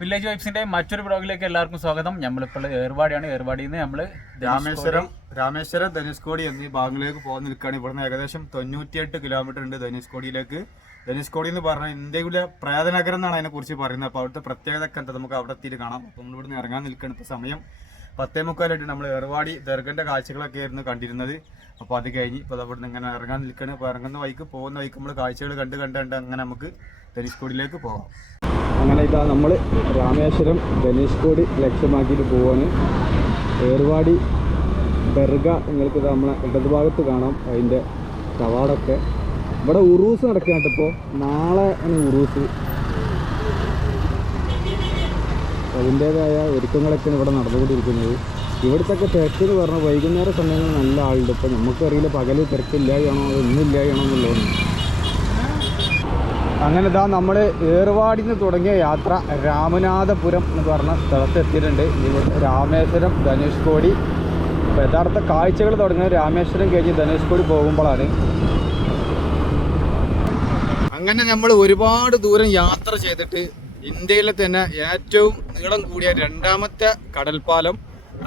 Village വൈബ്സിന്റെ മറ്റൊരു ബ്ലോഗിലേക്ക് എല്ലാവർക്കും സ്വാഗതം. നമ്മളിപ്പോൾ ഏർവാടിയാണ്. ഏർവാടിയിൽ നിന്ന് നമ്മൾ രാമേശ്വരം ധനുഷ്കോടി എന്നീ ഭാഗങ്ങളിലേക്ക് പോകാൻ നിൽക്കുകയാണ്. ഇവിടുന്ന് ഏകദേശം 98 കിലോമീറ്റർ ഉണ്ട് ധനുഷ്കോടിയിലേക്ക്. ധനുഷ്കോടി എന്ന് പറഞ്ഞാൽ ഇന്ത്യയിലെ പ്രേതനഗരം എന്നാണ് അതിനെക്കുറിച്ച് പറയുന്നത്. അപ്പോൾ അവിടുത്തെ പ്രത്യേകത കണ്ടത് നമുക്ക് അവിടെ എത്തിയിട്ട് കാണാം. അപ്പോൾ നമ്മൾ ഇവിടുന്ന് ഇറങ്ങാൻ നിൽക്കുകയാണ്. ഇപ്പോൾ സമയം 10:45 നമ്മൾ ഏർവാടി ദർഗൻ്റെ കാഴ്ചകളൊക്കെ ആയിരുന്നു കണ്ടിരുന്നത്. അപ്പോൾ അത് കഴിഞ്ഞ് ഇപ്പോൾ അവിടുന്ന് ഇങ്ങനെ ഇറങ്ങാൻ നിൽക്കുകയാണ്. അപ്പോൾ ഇറങ്ങുന്ന വഴിക്ക് പോകുന്ന വഴിക്ക് നമ്മൾ കാഴ്ചകൾ കണ്ട് അങ്ങനെ നമുക്ക് ധനുഷ്കോടിയിലേക്ക് പോകാം. അങ്ങനെ ഇതാ നമ്മൾ രാമേശ്വരം ധനുഷ്കോടി ലക്ഷ്യമാക്കിയിട്ട് പോവാണ്. ഏർവാടി ദർഗ നിങ്ങൾക്ക് നമ്മളെ ഇടതുഭാഗത്ത് കാണാം. അതിൻ്റെ കവാടൊക്കെ ഇവിടെ ഉറൂസ് നടക്കുകയാണ്. ഇപ്പോൾ നാളെ ആണ് ഉറൂസ്. അതിൻ്റേതായ ഒരുക്കങ്ങളൊക്കെയാണ് ഇവിടെ നടന്നുകൊണ്ടിരിക്കുന്നത്. ഇവിടുത്തെ തിരക്ക് എന്ന് പറഞ്ഞാൽ വൈകുന്നേര സമയങ്ങളിൽ നല്ല ആളുണ്ട്. ഇപ്പോൾ നമുക്കറിയില്ല പകൽ തിരക്കില്ലായാണോ അതോ ഇന്നില്ലായാണോ എന്നുള്ളത്. അങ്ങനെ ഇതാ നമ്മൾ ഏർവാടിയിൽ നിന്ന് തുടങ്ങിയ യാത്ര രാമനാഥപുരം എന്ന് പറഞ്ഞ സ്ഥലത്ത് എത്തിയിട്ടുണ്ട്. ഇവിടെ രാമേശ്വരം ധനുഷ്കോടി. അപ്പോൾ യഥാർത്ഥ കാഴ്ചകൾ തുടങ്ങുന്നത് രാമേശ്വരം കഴിഞ്ഞ് ധനുഷ്കോടി പോകുമ്പോഴാണ്. അങ്ങനെ നമ്മൾ ഒരുപാട് ദൂരം യാത്ര ചെയ്തിട്ട് ഇന്ത്യയിലെ തന്നെ ഏറ്റവും നീളം കൂടിയ രണ്ടാമത്തെ കടൽപ്പാലം,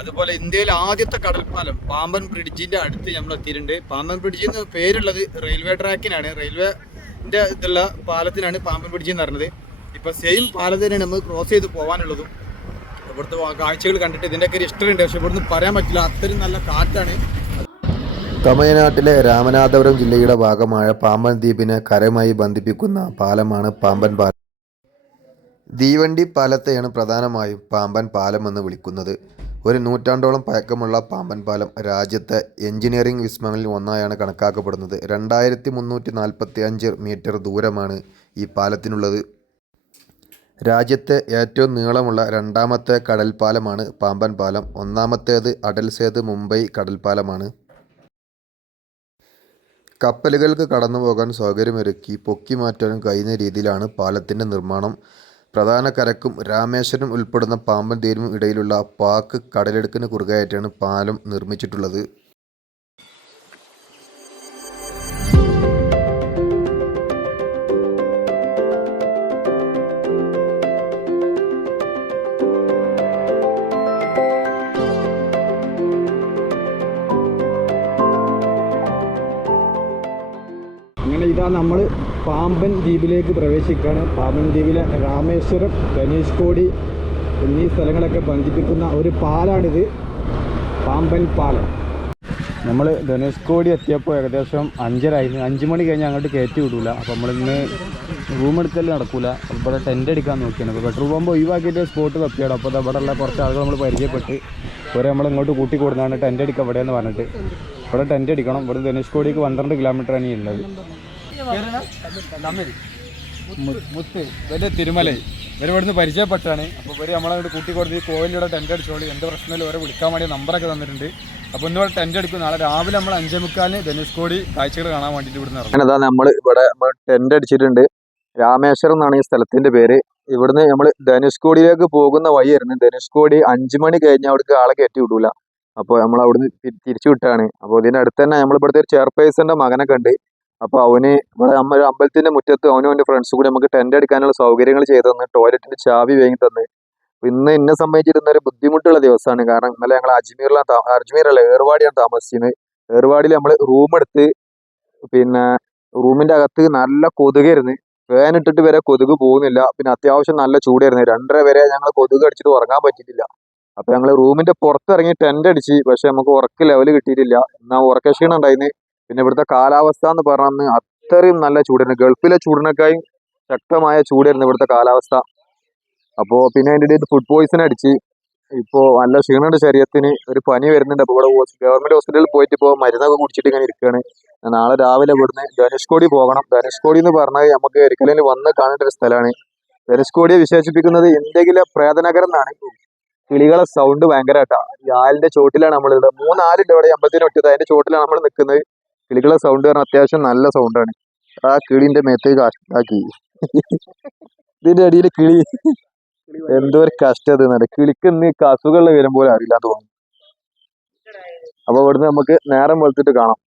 അതുപോലെ ഇന്ത്യയിലെ ആദ്യത്തെ കടൽപ്പാലം പാമ്പൻ ബ്രിഡ്ജിന്റെ അടുത്ത് നമ്മൾ എത്തിയിട്ടുണ്ട്. പാമ്പൻ ബ്രിഡ്ജ് എന്ന് പേരുള്ളത് റെയിൽവേ ട്രാക്കിനാണ്. റെയിൽവേന്റെ ഇതുള്ള പാലത്തിനാണ് പാമ്പൻ ബ്രിഡ്ജ് എന്ന് പറഞ്ഞത്. ഇപ്പൊ സെയിം പാലത്തിനാണ് നമ്മൾ ക്രോസ് ചെയ്ത് പോകാനുള്ളതും. ഇവിടുത്തെ കാഴ്ചകൾ കണ്ടിട്ട് ഇതിൻ്റെയൊക്കെ ഒരു ഇഷ്ടമുണ്ട്. പക്ഷെ ഇവിടുന്ന് പറയാൻ പറ്റില്ല, അത്രയും നല്ല കാറ്റാണ്. തമിഴ്നാട്ടിലെ രാമനാഥപുരം ജില്ലയുടെ ഭാഗമായ പാമ്പൻ ദ്വീപിനെ കരയുമായി ബന്ധിപ്പിക്കുന്ന പാലമാണ് പാമ്പൻ പാലം. തീവണ്ടി പാലത്തെയാണ് പ്രധാനമായും പാമ്പൻ പാലം എന്ന് വിളിക്കുന്നത്. ഒരു നൂറ്റാണ്ടോളം പഴക്കമുള്ള പാമ്പൻ പാലം രാജ്യത്തെ എഞ്ചിനീയറിംഗ് വിസ്മയങ്ങളിൽ ഒന്നായാണ് കണക്കാക്കപ്പെടുന്നത്. 2345 മീറ്റർ ദൂരമാണ് ഈ പാലത്തിനുള്ളത്. രാജ്യത്തെ ഏറ്റവും നീളമുള്ള രണ്ടാമത്തെ കടൽപ്പാലമാണ് പാമ്പൻ പാലം. ഒന്നാമത്തേത് അടൽ സേതു മുംബൈ കടൽപ്പാലമാണ്. കപ്പലുകൾക്ക് കടന്നുപോകാൻ സൗകര്യമൊരുക്കി പൊക്കി മാറ്റാനും കഴിയുന്ന രീതിയിലാണ് പാലത്തിൻ്റെ നിർമ്മാണം. പ്രധാന കരക്കും രാമേശ്വരം ഉൾപ്പെടുന്ന പാമ്പൻ ദ്വീപിനും ഇടയിലുള്ള പാക്ക് കടലിടുക്കിന് കുറുകയായിട്ടാണ് പാലം നിർമ്മിച്ചിട്ടുള്ളത്. അങ്ങനെ ഇതാ നമ്മൾ പാമ്പൻ ദ്വീപിലേക്ക് പ്രവേശിക്കുകയാണ്. പാമ്പൻ ദ്വീപിലെ രാമേശ്വരം ധനുഷ്കോടി എന്നീ സ്ഥലങ്ങളൊക്കെ ബന്ധിപ്പിക്കുന്ന ഒരു പാലാണിത്, പാമ്പൻ പാലം. നമ്മൾ ധനുഷ്കോടി എത്തിയപ്പോൾ ഏകദേശം 5:30 5 മണി കഴിഞ്ഞ് അങ്ങോട്ട് കയറ്റി വിടില്ല. അപ്പോൾ നമ്മളിന്ന് റൂം എടുക്കൽ നടക്കില്ല. ഇവിടെ ടെൻ്റ് അടിക്കാൻ നോക്കിയാണ്. അപ്പോൾ പെട്രോൾ പമ്പ് ഒഴിവാക്കിയിട്ട് സ്പോട്ട് തപ്പിയാണ്. അപ്പോൾ ഇവിടെ ഉള്ള കുറച്ച് ആളുകൾ നമ്മൾ പരിചയപ്പെട്ട് ഇവരെ നമ്മൾ ഇങ്ങോട്ട് കൂട്ടി കൊടുത്താണ് ടെൻ്റ് അടിക്കുക എവിടെയെന്ന് പറഞ്ഞിട്ട്. ഇവിടെ ടെൻ്റ് അടിക്കണം. ഇവിടെ ധനുഷ്കോടിക്ക് 12 കിലോമീറ്ററാണ് ഈ ഉള്ളത്. മുത്ത് വലിയ തിരുമലൈ ഇവരിവിടുന്ന് പരിചയപ്പെട്ടാണ്. അപ്പോൾ ഇവർ നമ്മളങ്ങോട്ട് കൂട്ടി കൊടുത്ത് ഈ കോവിലിവിടെ ടെൻ്റ് അടിച്ചോളി, എന്ത് പ്രശ്നമില്ല ഇവരെ വിളിക്കാൻ വേണ്ടി നമ്പറൊക്കെ തന്നിട്ടുണ്ട്. അപ്പോൾ ഇന്നിവിടെ ടെൻ്റ് അടിക്കും. നാളെ രാവിലെ നമ്മൾ 5:45 ധനുഷ്കോടി കാഴ്ചകൾ കാണാൻ വേണ്ടിയിട്ട് ഇവിടുന്ന് ഇറങ്ങും. അങ്ങനെ നമ്മൾ ഇവിടെ ടെൻ്റ് അടിച്ചിട്ടുണ്ട്. രാമേശ്വരം എന്നാണ് ഈ സ്ഥലത്തിൻ്റെ പേര്. ഇവിടുന്ന് നമ്മൾ ധനുഷ്കോടിയിലേക്ക് പോകുന്ന വഴിയായിരുന്നു. ധനുഷ്കോടി 5 മണി കഴിഞ്ഞാൽ അവിടേക്ക് ആളെ കയറ്റി വിടൂല. അപ്പോൾ നമ്മൾ അവിടുന്ന് തിരിച്ചു വിട്ടാണ്. അപ്പോൾ ഇതിൻ്റെ അടുത്ത് തന്നെ നമ്മൾ ഇവിടുത്തെ ഒരു ചെയർപേഴ്സൻ്റെ മകനൊക്കെ ഉണ്ട്. അപ്പോൾ അവന് ഇവിടെ ഒരു അമ്പലത്തിൻ്റെ മുറ്റത്ത് അവനും എൻ്റെ ഫ്രണ്ട്സും കൂടി നമുക്ക് ടെൻ്റ് അടിക്കാനുള്ള സൗകര്യങ്ങൾ ചെയ്തു തന്ന്, ടോയ്ലറ്റിൻ്റെ ചാവി വാങ്ങി തന്ന്. ഇന്ന് എന്നെ സംബന്ധിച്ചിരുന്ന ഒരു ബുദ്ധിമുട്ടുള്ള ദിവസമാണ്. കാരണം ഇന്നലെ ഞങ്ങൾ അജ്മീറല്ല ഏർവാടിയാണ് താമസിക്കുന്നത്. ഏർവാടിയിൽ നമ്മൾ റൂം എടുത്ത് പിന്നെ റൂമിൻ്റെ അകത്ത് നല്ല കൊതുകായിരുന്നു. ഫാൻ ഇട്ടിട്ട് വരെ കൊതുക് പോകുന്നില്ല. പിന്നെ അത്യാവശ്യം നല്ല ചൂടായിരുന്നു. 2:30 വരെ ഞങ്ങൾ കൊതുക് അടിച്ചിട്ട് ഉറങ്ങാൻ പറ്റിയിട്ടില്ല. അപ്പോൾ ഞങ്ങൾ റൂമിൻ്റെ പുറത്തിറങ്ങി ടെൻ്റ് അടിച്ച്. പക്ഷെ നമുക്ക് ഉറക്ക ലെവൽ കിട്ടിയിട്ടില്ല. എന്നാൽ ഉറക്ക ക്ഷീണം ഉണ്ടായിരുന്നു. പിന്നെ ഇവിടുത്തെ കാലാവസ്ഥ എന്ന് പറഞ്ഞാൽ അത്രയും നല്ല ചൂടായിരുന്നു. ഗൾഫിലെ ചൂടിനേക്കാളും ശക്തമായ ചൂടായിരുന്നു ഇവിടുത്തെ കാലാവസ്ഥ. അപ്പോൾ പിന്നെ അതിൻ്റെ ഇടയിൽ ഫുഡ് പോയിസൺ അടിച്ച് ഇപ്പോൾ നല്ല ക്ഷീണമുണ്ട് ശരീരത്തിന്. ഒരു പനി വരുന്നുണ്ട്. അപ്പോൾ ഇവിടെ ഗവൺമെൻറ് ഹോസ്പിറ്റലിൽ പോയിട്ട് ഇപ്പോൾ മരുന്നൊക്കെ കുടിച്ചിട്ട് ഇങ്ങനെ ഇരിക്കുകയാണ്. നാളെ രാവിലെ ഇവിടുന്ന് ധനുഷ്കോടി പോകണം. ധനുഷ്കോടി എന്ന് പറഞ്ഞാൽ നമുക്ക് ഒരിക്കലും വന്ന് കാണേണ്ട ഒരു സ്ഥലമാണ്. ധനുഷ്കോടിയെ വിശേഷിപ്പിക്കുന്നത് ഇന്ത്യയിലെ പ്രേതനഗരം എന്നാണ്. കിളികളെ സൗണ്ട് ഭയങ്കരമായിട്ടാണ്. ഈ ആലിൻ്റെ ചോട്ടിലാണ് നമ്മളിവിടെ 3 ആലുണ്ട് ഇവിടെ അമ്പലത്തിന് ഒറ്റത്. അതിൻ്റെ ചോട്ടിലാണ് നമ്മൾ നിൽക്കുന്നത്. കിളികളെ സൗണ്ട് പറഞ്ഞാൽ അത്യാവശ്യം നല്ല സൗണ്ടാണ്. ആ കിളിന്റെ മേത്തേക്ക് ആക്കി ഇതിന്റെ അടിയിൽ കിളി എന്തോ ഒരു കഷ്ടത് എന്നല്ല. കിളിക്ക് ഇന്ന് അസുഖങ്ങൾ വരുമ്പോൾ അറിയില്ല തോന്നുന്നു. അപ്പൊ ഇവിടുന്ന് നമുക്ക് നേരം വെളുത്തിട്ട് കാണാം.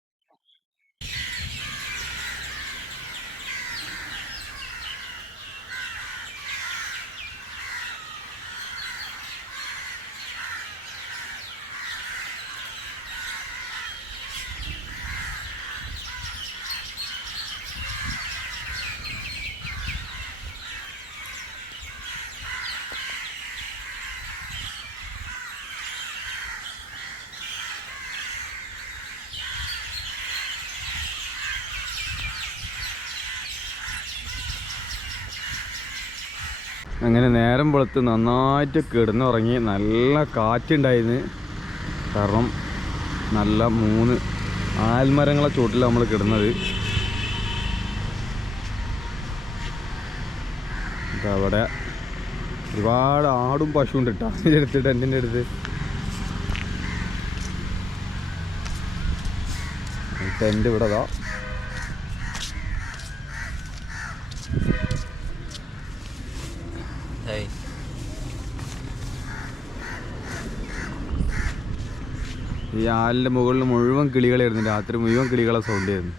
അങ്ങനെ നേരം വെളുത്ത് നന്നായിട്ട് കിടന്നുറങ്ങി. നല്ല കാറ്റുണ്ടായിരുന്നു. കാരണം നല്ല 3 ആൽമരങ്ങളെ ചുവട്ടിലാണ് നമ്മൾ കിടന്നത്. അവിടെ ഒരുപാട് ആടും പശുവും ഉണ്ട് കേട്ടോ അതിൻ്റെ അടുത്ത്, ടെൻറ്റിൻ്റെ അടുത്ത്. ടെൻറ്റ് ഇവിടെ ഇതാ. ഈ ആലിൻ്റെ മുകളിൽ മുഴുവൻ കിളികളായിരുന്നു. രാത്രി മുഴുവൻ കിളികളെ സൗണ്ട് ആയിരുന്നു.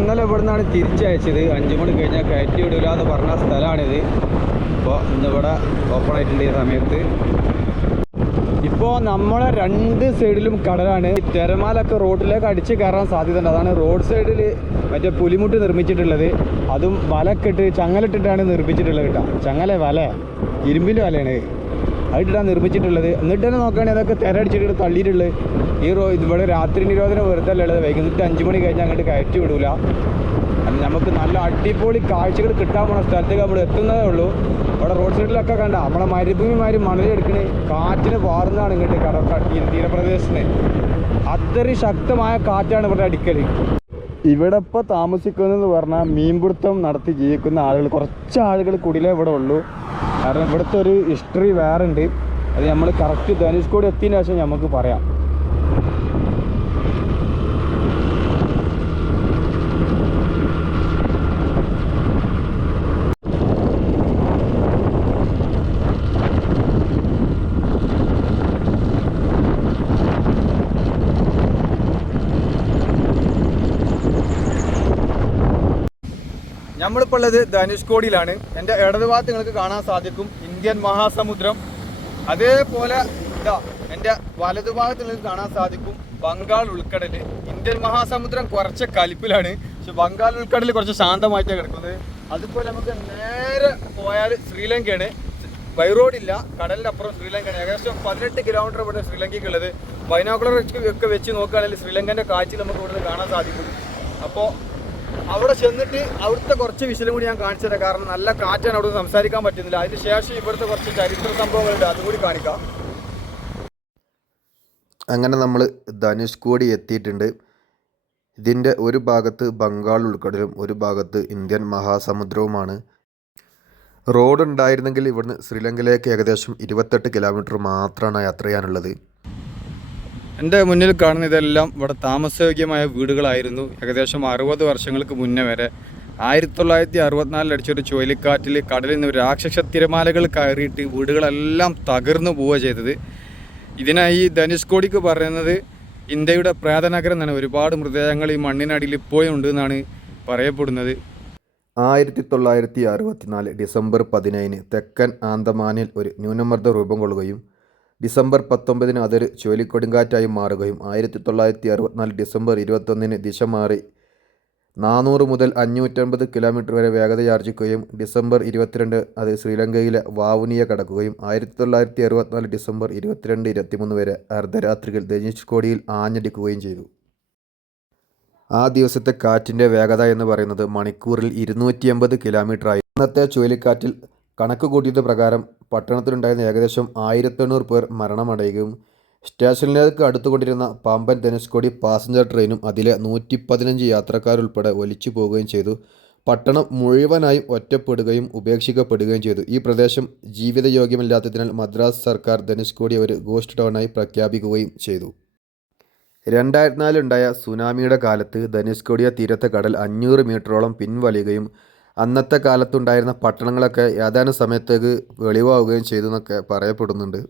ഇന്നലെ ഇവിടെ നിന്നാണ് തിരിച്ചയച്ചത്. 5 മണി കഴിഞ്ഞാൽ കയറ്റി വിടില്ല എന്ന് പറഞ്ഞ സ്ഥലമാണിത്. ഇപ്പോൾ ഇന്നിവിടെ ഓപ്പൺ ആയിട്ടുണ്ട് ഈ സമയത്ത്. ഇപ്പോൾ നമ്മളെ 2 സൈഡിലും കടലാണ്. തിരമാലൊക്കെ റോഡിലേക്ക് അടിച്ച് കയറാൻ സാധ്യതയുണ്ട്. അതാണ് റോഡ് സൈഡിൽ മറ്റേ പുലിമുട്ട് നിർമ്മിച്ചിട്ടുള്ളത്. അതും വലക്കിട്ട് ചങ്ങലിട്ടിട്ടാണ് നിർമ്മിച്ചിട്ടുള്ളത് കേട്ടോ. ചങ്ങല വല, ഇരുമ്പിൻ്റെ വലയാണ് അതിട്ടിട്ടാണ് നിർമ്മിച്ചിട്ടുള്ളത്. എന്നിട്ട് തന്നെ നോക്കുകയാണെങ്കിൽ അതൊക്കെ തിരടിച്ചിട്ട് തള്ളിയിട്ടുള്ളത്. ഇവിടെ രാത്രി നിരോധനം വെറുതെ ഉള്ളത്. വൈകുന്നേരം 5 മണി കഴിഞ്ഞാൽ അങ്ങോട്ട് കയറ്റി വിടൂല. അത് നമുക്ക് നല്ല അടിപൊളി കാഴ്ചകൾ കിട്ടാൻ പോണ സ്ഥലത്തേക്ക് നമ്മൾ എത്തുന്നതേ ഉള്ളൂ. അവിടെ റോഡ് സൈഡിലൊക്കെ കണ്ട നമ്മളെ മരുഭൂമിമാര് മണലെടുക്കണേ കാറ്റിന് പാറുന്നതാണ് ഇങ്ങോട്ട് തീരപ്രദേശത്തിന്. അത്രയും ശക്തമായ കാറ്റാണ് ഇവിടെ അടിക്കൽ. ഇവിടെ ഇപ്പോൾ താമസിക്കുന്നതെന്ന് പറഞ്ഞാൽ മീൻപിടുത്തം നടത്തി ജീവിക്കുന്ന ആളുകൾ, കുറച്ച് ആളുകൾ കൂടിയേ ഇവിടെ ഉള്ളൂ. കാരണം ഇവിടുത്തെ ഒരു ഹിസ്റ്ററി വേറെ ഉണ്ട്. അത് നമ്മൾ കറക്റ്റ് ധനുഷ്കോടി എത്തിയതിന് ശേഷം നമുക്ക് പറയാം. നമ്മളിപ്പോൾ ഉള്ളത് ധനുഷ്കോടിയിലാണ്. എൻ്റെ ഇടതുഭാഗത്ത് നിങ്ങൾക്ക് കാണാൻ സാധിക്കും ഇന്ത്യൻ മഹാസമുദ്രം. അതേപോലെ ഇതാ എൻ്റെ വലതുഭാഗത്ത് നിങ്ങൾക്ക് കാണാൻ സാധിക്കും ബംഗാൾ ഉൾക്കടൽ. ഇന്ത്യൻ മഹാസമുദ്രം കുറച്ച് കലിപ്പിലാണ്, പക്ഷെ ബംഗാൾ ഉൾക്കടൽ കുറച്ച് ശാന്തമായിട്ടാണ് കിടക്കുന്നത്. അതുപോലെ നമുക്ക് നേരെ പോയാൽ ശ്രീലങ്കയാണ്. ബൈ റോഡില്ല, കടലിൻ്റെ അപ്പുറം ശ്രീലങ്കയാണ്. ഏകദേശം 18 കിലോമീറ്റർ ഇവിടെ ശ്രീലങ്കയ്ക്കുള്ളത്. ബൈനോക്കുലർ ഒക്കെ വെച്ച് നോക്കുകയാണെങ്കിൽ ശ്രീലങ്കൻ്റെ കാഴ്ച നമുക്ക് ഇവിടെ കാണാൻ സാധിക്കും. അപ്പോൾ അവിടെ ചെന്നിട്ട് അവിടുത്തെ കുറച്ച് വിഷയം കൂടി ഞാൻ കാണിച്ചു തരാം. കാരണം നല്ല കാറ്റാണ്, അവിടെ സംസാരിക്കാൻ പറ്റുന്നില്ല. അതിന് ശേഷം ഇവിടുത്തെ കുറച്ച് ചരിത്ര സംഭവങ്ങളുണ്ട്, അതുകൂടി കാണിക്കാം. അങ്ങനെ നമ്മൾ ധനുഷ്കോടി എത്തിയിട്ടുണ്ട്. ഇതിൻ്റെ ഒരു ഭാഗത്ത് ബംഗാൾ ഉൾക്കടലും ഒരു ഭാഗത്ത് ഇന്ത്യൻ മഹാസമുദ്രവുമാണ്. റോഡ് ഉണ്ടായിരുന്നെങ്കിൽ ഇവിടുന്ന് ശ്രീലങ്കയിലേക്ക് ഏകദേശം 28 കിലോമീറ്റർ മാത്രമാണ് യാത്ര ചെയ്യാനുള്ളത്. എൻ്റെ മുന്നിൽ കാണുന്ന ഇതെല്ലാം ഇവിടെ താമസയോഗ്യമായ വീടുകളായിരുന്നു. ഏകദേശം 60 വർഷങ്ങൾക്ക് മുന്നേ വരെ 1964 അടിച്ചൊരു ചുഴലിക്കാറ്റിൽ കടലിൽ നിന്ന് രാക്ഷസ തിരമാലകൾ കയറിയിട്ട് വീടുകളെല്ലാം തകർന്നു പോവുക ചെയ്തത്. ഇതിനായി ധനുഷ്കോടിക്ക് പറയുന്നത് ഇന്ത്യയുടെ പ്രേതനഗരം എന്നാണ്. ഒരുപാട് മൃതദേഹങ്ങൾ ഈ മണ്ണിനടിയിൽ ഇപ്പോഴും ഉണ്ട് എന്നാണ് പറയപ്പെടുന്നത്. 1964 ഡിസംബർ 17 തെക്കൻ ആന്തമാനിൽ ഒരു ന്യൂനമർദ്ദം രൂപം കൊള്ളുകയും ഡിസംബർ 19 അതൊരു ചുഴലിക്കൊടുങ്കാറ്റായി മാറുകയും 1964 ഡിസംബർ 21 ദിശ മാറി 400 മുതൽ 550 കിലോമീറ്റർ വരെ വേഗതയാർജിക്കുകയും ഡിസംബർ 22 അത് ശ്രീലങ്കയിലെ വാവുനിയെ കടക്കുകയും 1964 ഡിസംബർ 22-23 വരെ അർദ്ധരാത്രികൾ ധനുഷ്കോടിയിൽ ആഞ്ഞടിക്കുകയും ചെയ്തു. ആ ദിവസത്തെ കാറ്റിൻ്റെ വേഗത എന്ന് പറയുന്നത് മണിക്കൂറിൽ 280 കിലോമീറ്റർ ആയി. ഇന്നത്തെ ചുഴലിക്കാറ്റിൽ കണക്ക് കൂട്ടിയത് പ്രകാരം പട്ടണത്തിലുണ്ടായിരുന്ന ഏകദേശം 1800 പേർ മരണമടയുകയും സ്റ്റേഷനിലേക്ക് അടുത്തുകൊണ്ടിരുന്ന പാമ്പൻ ധനുഷ്കോടി പാസഞ്ചർ ട്രെയിനും അതിലെ 115 യാത്രക്കാരുൾപ്പെടെ ഒലിച്ചു പോവുകയും ചെയ്തു. പട്ടണം മുഴുവനായും ഒറ്റപ്പെടുകയും ഉപേക്ഷിക്കപ്പെടുകയും ചെയ്തു. ഈ പ്രദേശം ജീവിതയോഗ്യമല്ലാത്തതിനാൽ മദ്രാസ് സർക്കാർ ധനുഷ്കോടി ഒരു ഗോസ്റ്റ് ടൗണായി പ്രഖ്യാപിക്കുകയും ചെയ്തു. 2004 ഉണ്ടായ സുനാമിയുടെ കാലത്ത് ധനുഷ്കോടിയ തീരത്തെ കടൽ 500 മീറ്ററോളം പിൻവലിയുകയും അന്നത്തെ കാലത്തുണ്ടായിരുന്ന പട്ടണങ്ങളൊക്കെ ഏതാനും സമയത്തേക്ക് വെളിവാവുകയും ചെയ്തു എന്നൊക്കെ പറയപ്പെടുന്നുണ്ട്.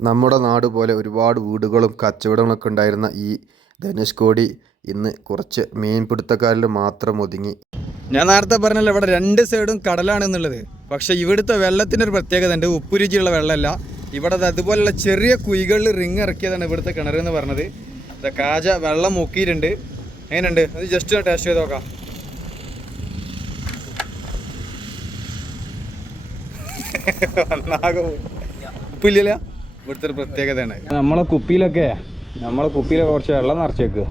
നമ്മുടെ നാട് പോലെ ഒരുപാട് വീടുകളും കച്ചവടങ്ങളൊക്കെ ഉണ്ടായിരുന്ന ഈ ധനുഷ്കോടി ഇന്ന് കുറച്ച് മീൻപിടുത്തക്കാരിൽ മാത്രം ഒതുങ്ങി. ഞാൻ നേരത്തെ പറഞ്ഞല്ലോ ഇവിടെ 2 സൈഡും കടലാണെന്നുള്ളത്. പക്ഷേ ഇവിടുത്തെ വെള്ളത്തിനൊരു പ്രത്യേകത ഉണ്ട്. ഉപ്പ് രുചിയുള്ള വെള്ളമല്ല. ഇവിടെ അതുപോലുള്ള ചെറിയ കുഴികളിൽ റിങ് ഇറക്കിയതാണ് ഇവിടുത്തെ കിണറെന്ന് പറഞ്ഞത്. കാജ വെള്ളം മുക്കിയിട്ടുണ്ട്. എങ്ങനെയുണ്ട് അത് ജസ്റ്റ് ഒന്ന് ടേസ്റ്റ് ചെയ്ത് നോക്കാം. ഉപ്പില്ല. ഇവിടുത്തെ ഒരു പ്രത്യേകതയാണ്. നമ്മളെ കുപ്പിയിലൊക്കെ കുറച്ച് വെള്ളം നിറച്ചേക്കുക.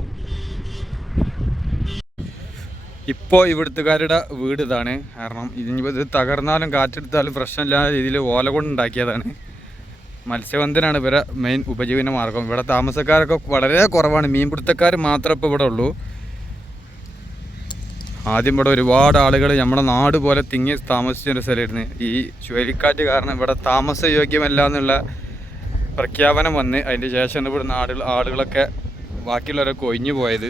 ഇപ്പോൾ ഇവിടുത്തുകാരുടെ വീട് ഇതാണ്. കാരണം ഇത് തകർന്നാലും കാറ്റെടുത്താലും പ്രശ്നമില്ലാത്ത രീതിയിൽ ഓല കൊണ്ട് ഉണ്ടാക്കിയതാണ്. മത്സ്യബന്ധനമാണ് ഇവരെ മെയിൻ ഉപജീവന മാർഗം. ഇവിടെ താമസക്കാരൊക്കെ വളരെ കുറവാണ്. മീൻപിടുത്തക്കാർ മാത്രമേ ഇപ്പോൾ ഇവിടെ ഉള്ളൂ. ആദ്യം ഇവിടെ ഒരുപാട് ആളുകൾ നമ്മുടെ നാട് പോലെ തിങ്ങി താമസിച്ചൊരു സ്ഥലമായിരുന്നു. ഈ ചുഴലിക്കാറ്റ് കാരണം ഇവിടെ താമസയോഗ്യമല്ല എന്നുള്ള പ്രഖ്യാപനം വന്ന് അതിൻ്റെ ശേഷമാണ് ഇവിടുന്ന് ആളുകളൊക്കെ ബാക്കിയുള്ളവരൊക്കെ ഒഴിഞ്ഞു പോയത്.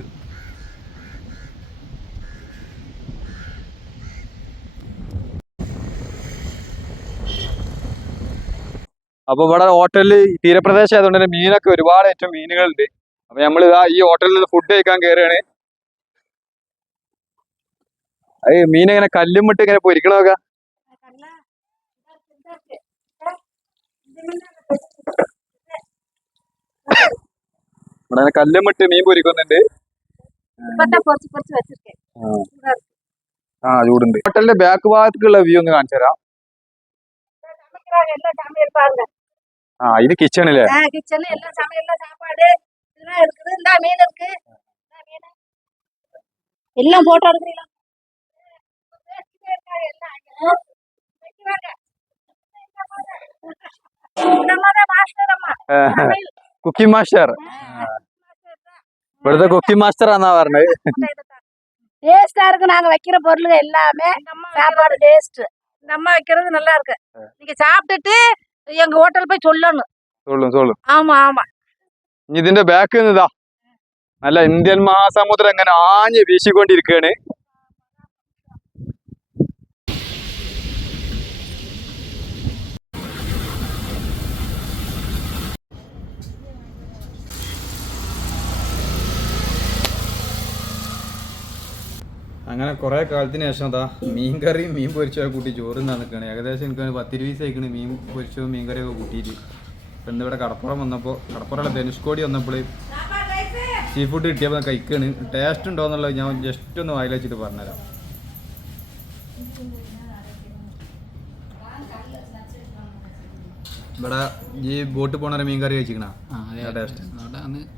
അപ്പോൾ ഇവിടെ ഹോട്ടലിൽ തീരപ്രദേശം ആയതുകൊണ്ട് തന്നെ മീനൊക്കെ ഒരുപാട് ഏറ്റവും മീനുകളുണ്ട്. അപ്പോൾ നമ്മൾ ഈ ഹോട്ടലിൽ നിന്ന് ഫുഡ് കഴിക്കാൻ കയറുകയാണ്. അത് മീനെങ്ങനെ കല്ലുമിട്ട് ഇങ്ങനെ പൊരിക്കണമൊക്കെ. ഇവിടെ കല്ലുമിട്ട് മീൻ പൊരിക്കുന്നുണ്ട്. ചൂടുണ്ട്. ഹോട്ടലിന്റെ ബാക്ക് ഭാഗത്തേക്കുള്ള വ്യൂ ഒന്ന് കാണിച്ചു തരാം. ഇത് കിച്ചണില്ലേ? எல்லாம் போட்டோ எடுக்கிறீங்களா? Cooking master. ഇവിടുത്തെ കുക്കിംഗ് മാസ്റ്റർ ആണെന്നാ പറഞ്ഞത്. டேஸ்டா இருக்கு. நாங்க வைக்கிற பொருளுங்க எல்லாமே சாப்பாடு டேஸ்ட். இந்த அம்மா வைக்கிறது நல்லா இருக்கு. நீங்க சாப்பிட்டுட்டு எங்க ஹோட்டல் போய் சொல்லணும். ஆமா ஆமா. ഇതിന്റെ ബാക്ക് ഇതാ നല്ല ഇന്ത്യൻ മഹാസമുദ്രം ഇങ്ങനെ ആഞ്ഞ് വീശിക്കൊണ്ടിരിക്കുകയാണ്. അങ്ങനെ കുറേ കാലത്തിന് ശേഷം അതാ മീൻ കറിയും മീൻ പൊരിച്ചൊക്കെ കൂട്ടി ചോറും നിൽക്കുകയാണ്. ഏകദേശം എനിക്ക് 10-20 ദിവസമായിക്കണ് മീൻ പൊരിച്ചതും മീൻ കറിയൊക്കെ കൂട്ടിയിട്ട്. ഇപ്പം ഇന്നിവിടെ കടപ്പുറം വന്നപ്പോൾ കടപ്പുറമുള്ള ധനുഷ്കോടി വന്നപ്പോൾ സീ ഫുഡ് കിട്ടിയപ്പോൾ കഴിക്കുകയാണ്. ടേസ്റ്റ് ഉണ്ടോ എന്നുള്ളത് ഞാൻ ജസ്റ്റ് ഒന്ന് വായിൽ വെച്ചിട്ട് പറഞ്ഞുതരാം. ഇവിടെ ഈ ബോട്ട് പോണ മീൻ കറി കഴിച്ചിക്കണ ടേസ്റ്റ്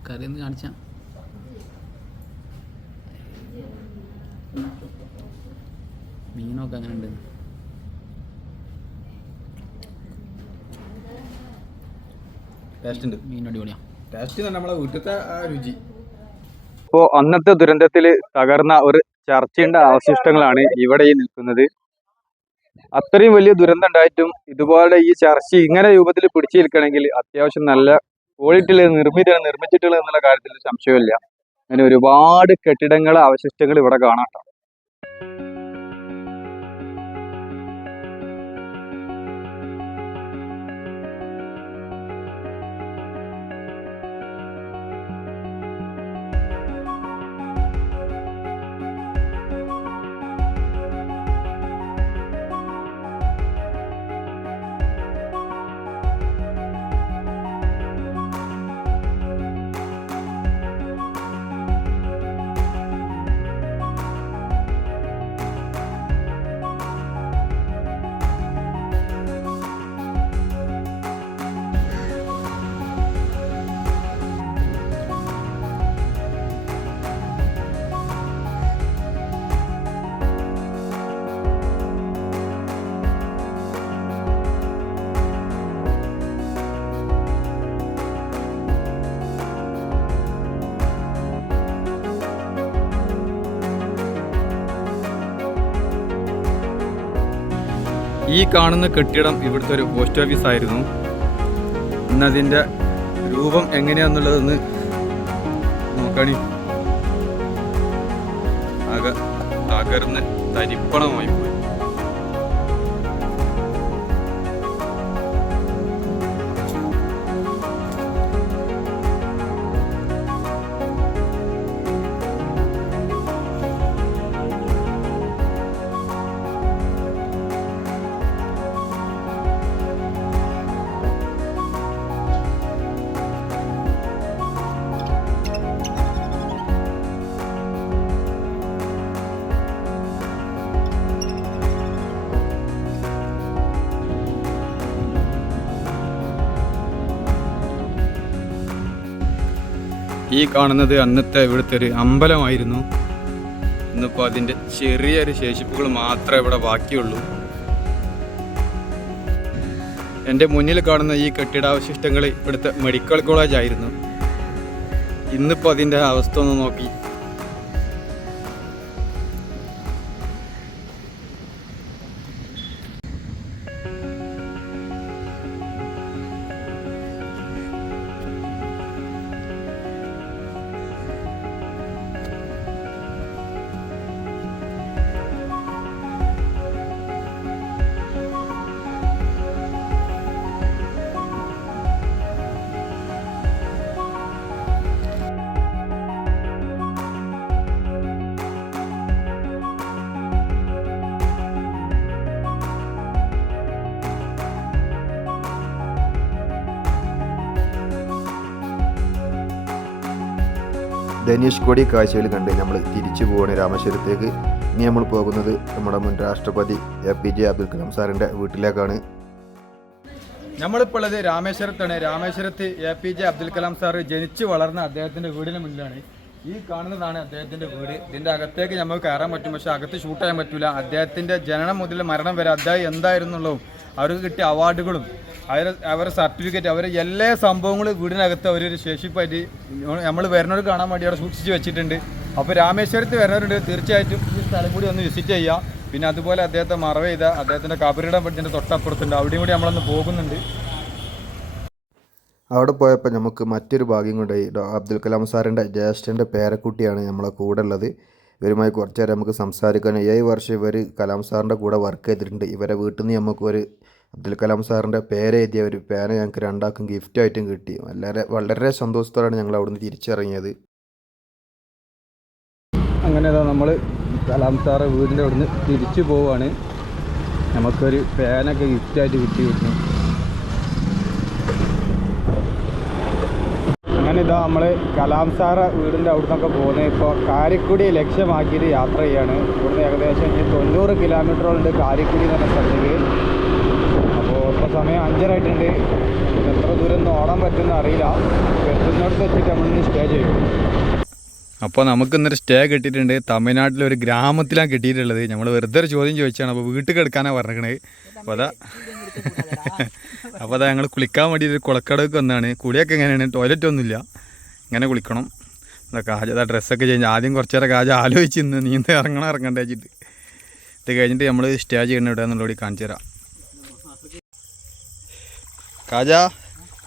കറി ഒന്ന് കാണിച്ചാ മീനൊക്കെ അങ്ങനെ ഉണ്ട്. ടേസ്റ്റ് ഉണ്ട്. മീൻ അടിപൊളിയാ. ടേസ്റ്റ് നമ്മളെ വീട്ടിലത്തെ ആ രുചി. ഇപ്പോൾ അന്നത്തെ ദുരന്തത്തിൽ തകർന്ന ഒരു ചർച്ചിന്റെ അവശിഷ്ടങ്ങളാണ് ഇവിടെ ഈ നിൽക്കുന്നത്. അത്രയും വലിയ ദുരന്തം ഉണ്ടായിട്ടും ഇതുപോലെ ഈ ചർച്ച് ഇങ്ങനെ രൂപത്തിൽ പിടിച്ചു നിൽക്കണമെങ്കിൽ അത്യാവശ്യം നല്ല ക്വാളിറ്റിയിൽ നിർമ്മിച്ചിട്ടുള്ളത് എന്നുള്ള കാര്യത്തിൽ സംശയമില്ല. അങ്ങനെ ഒരുപാട് കെട്ടിടങ്ങൾ അവശിഷ്ടങ്ങൾ ഇവിടെ കാണാം. ഈ കാണുന്ന കെട്ടിടം ഇവിടുത്തെ ഒരു പോസ്റ്റ് ഓഫീസ് ആയിരുന്നു. ഇന്നതിൻ്റെ രൂപം എങ്ങനെയാണെന്നുള്ളതൊന്ന് നോക്കണി. ആകെ തകർന്ന് തരിപ്പണമായി പോയി. ഈ കാണുന്നത് അന്നത്തെ ഇവിടുത്തെ ഒരു അമ്പലമായിരുന്നു. ഇന്നിപ്പോൾ അതിൻ്റെ ചെറിയൊരു ശേഷിപ്പുകൾ മാത്രമേ ഇവിടെ ബാക്കിയുള്ളൂ. എൻ്റെ മുന്നിൽ കാണുന്ന ഈ കെട്ടിടാവശിഷ്ടങ്ങൾ ഇവിടുത്തെ മെഡിക്കൽ കോളേജ് ആയിരുന്നു. ഇന്നിപ്പോൾ അതിൻ്റെ അവസ്ഥ ഒന്ന് നോക്കി. ധനുഷ്കോടി കാഴ്ചകൾ കണ്ട് നമ്മൾ തിരിച്ചു പോവാണ് രാമേശ്വരത്തേക്ക്. ഇനി നമ്മൾ പോകുന്നത് നമ്മുടെ മുൻ രാഷ്ട്രപതി APJ അബ്ദുൽ കലാം സാറിൻ്റെ വീട്ടിലേക്കാണ്. നമ്മളിപ്പോൾ ഉള്ളത് രാമേശ്വരത്താണ്. രാമേശ്വരത്ത് APJ അബ്ദുൽ കലാം സാർ ജനിച്ചു വളർന്ന അദ്ദേഹത്തിൻ്റെ വീടിന് മുന്നിലാണ്. ഈ കാണുന്നതാണ് അദ്ദേഹത്തിൻ്റെ വീട്. ഇതിൻ്റെ അകത്തേക്ക് നമുക്ക് കയറാൻ പറ്റും, പക്ഷേ അകത്ത് ഷൂട്ട് ചെയ്യാൻ പറ്റില്ല. അദ്ദേഹത്തിൻ്റെ ജനനം മുതൽ മരണം വരെ അദ്ദേഹം എന്തായിരുന്നുള്ളൂ, അവർക്ക് കിട്ടിയ അവാർഡുകളും അവരുടെ സർട്ടിഫിക്കറ്റ്, അവരെ എല്ലാ സംഭവങ്ങളും വീടിനകത്ത് അവരൊരു ശേഷിപ്പായിട്ട് നമ്മൾ വരുന്നവർ കാണാൻ വേണ്ടി അവിടെ സൂക്ഷിച്ച് വെച്ചിട്ടുണ്ട്. അപ്പോൾ രാമേശ്വരത്ത് വരുന്നവരുണ്ട്, തീർച്ചയായിട്ടും ഈ സ്ഥലം കൂടി ഒന്ന് വിസിറ്റ് ചെയ്യുക. പിന്നെ അതുപോലെ അദ്ദേഹത്തെ മറവ് ചെയ്ത അദ്ദേഹത്തിൻ്റെ കബറിടം ഇതിൻ്റെ തൊട്ടപ്പുറത്തുണ്ട്, അവിടെയും കൂടി നമ്മളൊന്ന് പോകുന്നുണ്ട്. അവിടെ പോയപ്പോൾ നമുക്ക് മറ്റൊരു ഭാഗ്യം കൊണ്ടായി. അബ്ദുൽ കലാം സാറിൻ്റെ ജ്യേഷ്ഠൻ്റെ പേരക്കുട്ടിയാണ് നമ്മളെ കൂടെ ഉള്ളത്. ഇവരുമായി കുറച്ച് നേരം നമുക്ക് സംസാരിക്കാൻ. 7 വർഷം ഇവർ കലാം സാറിൻ്റെ കൂടെ വർക്ക് ചെയ്തിട്ടുണ്ട്. ഇവരെ വീട്ടിൽ നിന്ന് നമുക്കൊരു അബ്ദുൽ കലാം സാറിൻ്റെ പേരെഴുതിയ ഒരു പേന ഞങ്ങൾക്ക് രണ്ടാൾക്കും ഗിഫ്റ്റായിട്ടും കിട്ടി. വളരെ സന്തോഷത്തോടെയാണ് ഞങ്ങൾ അവിടുന്ന് തിരിച്ചിറങ്ങിയത്. അങ്ങനെ നമ്മൾ കലാം സാറ് വീടിൻ്റെ അവിടുന്ന് തിരിച്ചു പോവുകയാണ്. നമുക്കൊരു പേനൊക്കെ ഗിഫ്റ്റായിട്ട് കിട്ടി. അങ്ങനെ നമ്മൾ കലാം സാറ് വീടിൻ്റെ അവിടെ നിന്നൊക്കെ പോകുന്നത് ഇപ്പോൾ കാരിക്കുടി ലക്ഷ്യമാക്കിയിട്ട് യാത്ര ചെയ്യാണ്. ഇവിടുന്ന് ഏകദേശം 90 കിലോമീറ്ററുണ്ട് കാരിക്കുടി എന്ന് പറഞ്ഞ സ്ഥലത്തേക്ക്. അപ്പോൾ ഇപ്പോൾ സമയം 5:30 ആയിട്ടുണ്ട്. എത്ര ദൂരം ഒന്നും ഓടാൻ പറ്റുമെന്ന് അറിയില്ല. എത്തുന്നിടത്ത് വെച്ചിട്ട് നമ്മളിന്ന് സ്റ്റേ ചെയ്യും. അപ്പോൾ നമുക്ക് ഇന്നൊരു സ്റ്റേ കിട്ടിയിട്ടുണ്ട്. തമിഴ്നാട്ടിലെ ഒരു ഗ്രാമത്തിലാണ് കിട്ടിയിട്ടുള്ളത്. നമ്മൾ വെറുതെ ഒരു ചോദ്യം ചോദിച്ചാണ്. അപ്പോൾ വീട്ടിൽ കിടക്കാനാണ് പറഞ്ഞത്. അപ്പോൾ അതാ ഞങ്ങൾ കുളിക്കാൻ വേണ്ടി ഒരു കുളക്കടക്ക് വന്നാണ്. കുളിയൊക്കെ എങ്ങനെയാണ്, ടോയ്ലറ്റ് ഒന്നുമില്ല, ഇങ്ങനെ കുളിക്കണം. കാജ അതാ ഡ്രസ്സൊക്കെ ചേഞ്ച്. ആദ്യം കുറച്ച് നേരം കാജ ആലോചിച്ച് ഇന്ന് നീന്ത ഇറങ്ങണ്ടേ വെച്ചിട്ട്. ഇത് കഴിഞ്ഞിട്ട് നമ്മൾ സ്റ്റേ ചെയ്യണം ഇവിടെ എന്നുള്ളൂടി കാണിച്ചു തരാം. കാജ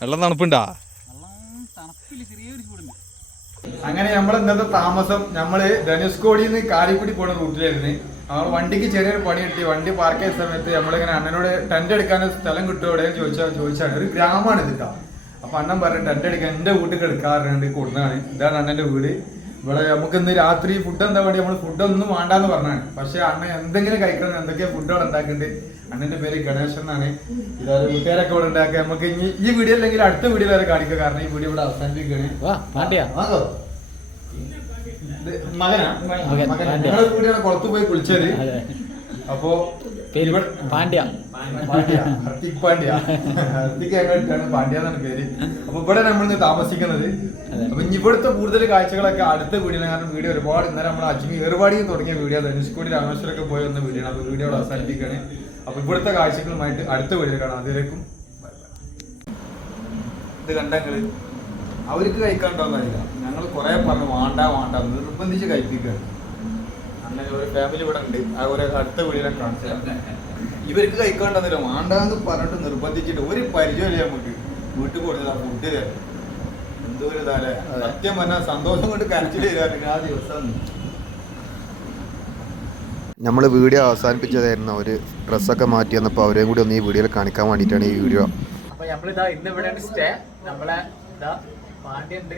വെള്ളം തണുപ്പുണ്ടാ? അങ്ങനെ നമ്മൾ ഇന്നത്തെ താമസം നമ്മൾ ധനുഷ്കോടിയിൽ നിന്ന് കാരിക്കുടി പോണ റൂട്ടിലായിരുന്നു. നമ്മൾ വണ്ടിക്ക് ചെറിയൊരു പണി കിട്ടി. വണ്ടി പാർക്ക് ചെയ്ത സമയത്ത് നമ്മളിങ്ങനെ അണ്ണനോട് ടെൻ്റ് എടുക്കാൻ സ്ഥലം കിട്ടുമോ എവിടെയും ചോദിച്ചാണ്. ഒരു ഗ്രാമമാണ് ഇതിട്ടാ. അപ്പോൾ അണ്ണൻ പറഞ്ഞു ടെൻ്റ് എടുക്കാൻ എൻ്റെ വീട്ടിൽ എടുക്കാറുണ്ട് കൊടുന്നതാണ്. ഇതാണ് അണ്ണൻ്റെ വീട്. ഇവിടെ നമുക്ക് ഇന്ന് രാത്രി ഫുഡ് എന്താ വേണ്ടി നമ്മൾ ഫുഡൊന്നും വേണ്ടാന്ന് പറഞ്ഞാണ്. പക്ഷേ അണ്ണൻ എന്തെങ്കിലും കഴിക്കണം, എന്തൊക്കെയാ ഫുഡുകൾ ഉണ്ടാക്കുന്നുണ്ട്. അണ്ണൻ്റെ പേര് ഗണേശൻ എന്നാണ്. ഇതായത് വീട്ടുകാരൊക്കെ ഇവിടെ ഉണ്ടാക്കുക. നമുക്ക് ഇനി ഈ വീഡിയോ അല്ലെങ്കിൽ അടുത്ത വീഡിയോ വരെ കാണിക്കുക. കാരണം ഈ വീഡിയോ ഇവിടെ അവസാനിപ്പിക്കുകയാണ്. ഞങ്ങളെ കൂടിയാണ് കുളത്ത് പോയി കുളിച്ചത്. അപ്പോ ഹർദിക് പാണ്ഡ്യ എന്നാണ് പേര്. അപ്പൊ ഇവിടെ നമ്മളിന്ന് താമസിക്കുന്നത്. അപ്പൊ ഇവിടുത്തെ കൂടുതൽ കാഴ്ചകളൊക്കെ അടുത്ത വീഡിയോ. കാരണം വീഡിയോ ഒരുപാട് ഇന്നലെ നമ്മൾ അജ്മീർ ഏർവാടിയിൽ തുടങ്ങിയ വീഡിയോ, ധനുഷ്കോടി രാമേശ്വരമൊക്കെ പോയി വന്ന വീഡിയോ ആണ്. അപ്പൊ വീഡിയോ അവസാനിപ്പിക്കുകയാണ്. അപ്പൊ ഇവിടുത്തെ കാഴ്ചകളുമായിട്ട് അടുത്ത വീഡിയോ കാണാം. അതിലേക്കും ഇത് കണ്ടെങ്കിൽ അവർക്ക് കഴിക്കാണ്ടോന്നറിയില്ല. ഞങ്ങൾ കുറെ പറഞ്ഞു വേണ്ട നിർബന്ധിച്ച് കഴിപ്പിക്കുകയാണ്. അങ്ങനെ ഒരു ഫാമിലി ഇവിടെ ഉണ്ട്. ആ ഒരു അടുത്ത വീഡിയോ കാണിച്ചു തരാം. ഇവർക്ക് കഴിക്കാണ്ടല്ലോ വേണ്ടാന്ന് പറഞ്ഞിട്ട് നിർബന്ധിച്ചിട്ട് ഒരു പരിചയമില്ല നമുക്ക് വീട്ടിൽ കൊടുത്തതാ ഫുഡ് തരാം. എന്തോ ഒരു ഇതാലേ സത്യം പറഞ്ഞാൽ സന്തോഷം കൊണ്ട് കരച്ചിൽ ചെയ്താൽ ആ ദിവസം. നമ്മൾ വീഡിയോ അവസാനിപ്പിച്ചതായിരുന്നു. ഒരു ഡ്രസ്സൊക്കെ മാറ്റി വന്നപ്പോൾ അവരെയും കൂടി ഒന്ന് ഈ വീഡിയോയിൽ കാണിക്കാൻ വേണ്ടിയിട്ടാണ് ഈ വീഡിയോ. അപ്പൊ നമ്മളിതാ ഇന്ന് ഇവിടെയാണ് സ്റ്റേ. നമ്മളെ ഇതാ പാണ്ടിയുണ്ട്,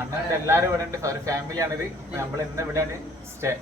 അണ്ണനുണ്ട്, എല്ലാരും ഇവിടെ ഉണ്ട്. ഒരു ഫാമിലിയാണിത്. നമ്മൾ ഇന്ന് ഇവിടെയാണ് സ്റ്റേ.